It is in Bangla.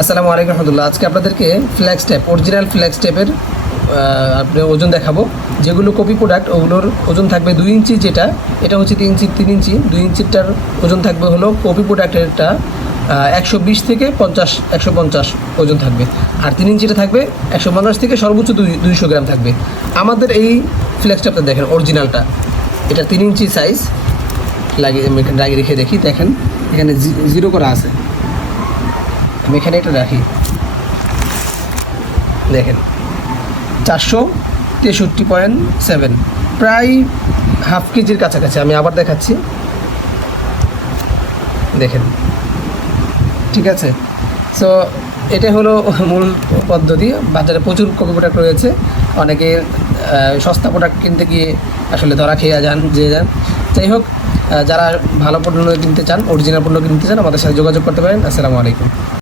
আসসালামু আলাইকুম রহমতুল্লাহ। আজকে আপনাদেরকে ফ্ল্যাক্স ট্যাপ, অরিজিনাল ফ্ল্যাক্স ট্যাপের আপনি ওজন দেখাবো। যেগুলো কপি প্রোডাক্ট ওগুলোর ওজন থাকবে 2 ইঞ্চি, যেটা এটা হচ্ছে 3 ইঞ্চি 3 ইঞ্চি 2 ইঞ্চিটার ওজন থাকবে হলো কপি প্রোডাক্টেরটা 120 থেকে 150 ওজন থাকবে, আর 3 ইঞ্চিটা থাকবে 150 থেকে সর্বোচ্চ 200 গ্রাম থাকবে। আমাদের এই ফ্ল্যাক্স ট্যাপটা দেখেন অরিজিনালটা, এটা 3 ইঞ্চি সাইজ। লাগিয়ে আমি এখানে লাগিয়ে রেখে দেখি, দেখেন এখানে জিরো করা আছে। আমি এখানে এটা রাখি, দেখেন 463.7, প্রায় হাফ কেজির কাছাকাছি। আমি আবার দেখাচ্ছি, দেখেন, ঠিক আছে। সো এটা হলো মূল পদ্ধতি। বাজারে প্রচুর কপি প্রোডাক্ট রয়েছে, অনেকে সস্তা প্রোডাক্ট কিনতে গিয়ে আসলে ধরা খেয়ে যান। যাই হোক, যারা ভালো পণ্য কিনতে চান, অরিজিনাল পণ্য কিনতে চান, আমাদের সাথে যোগাযোগ করতে পারেন। আসসালামু আলাইকুম।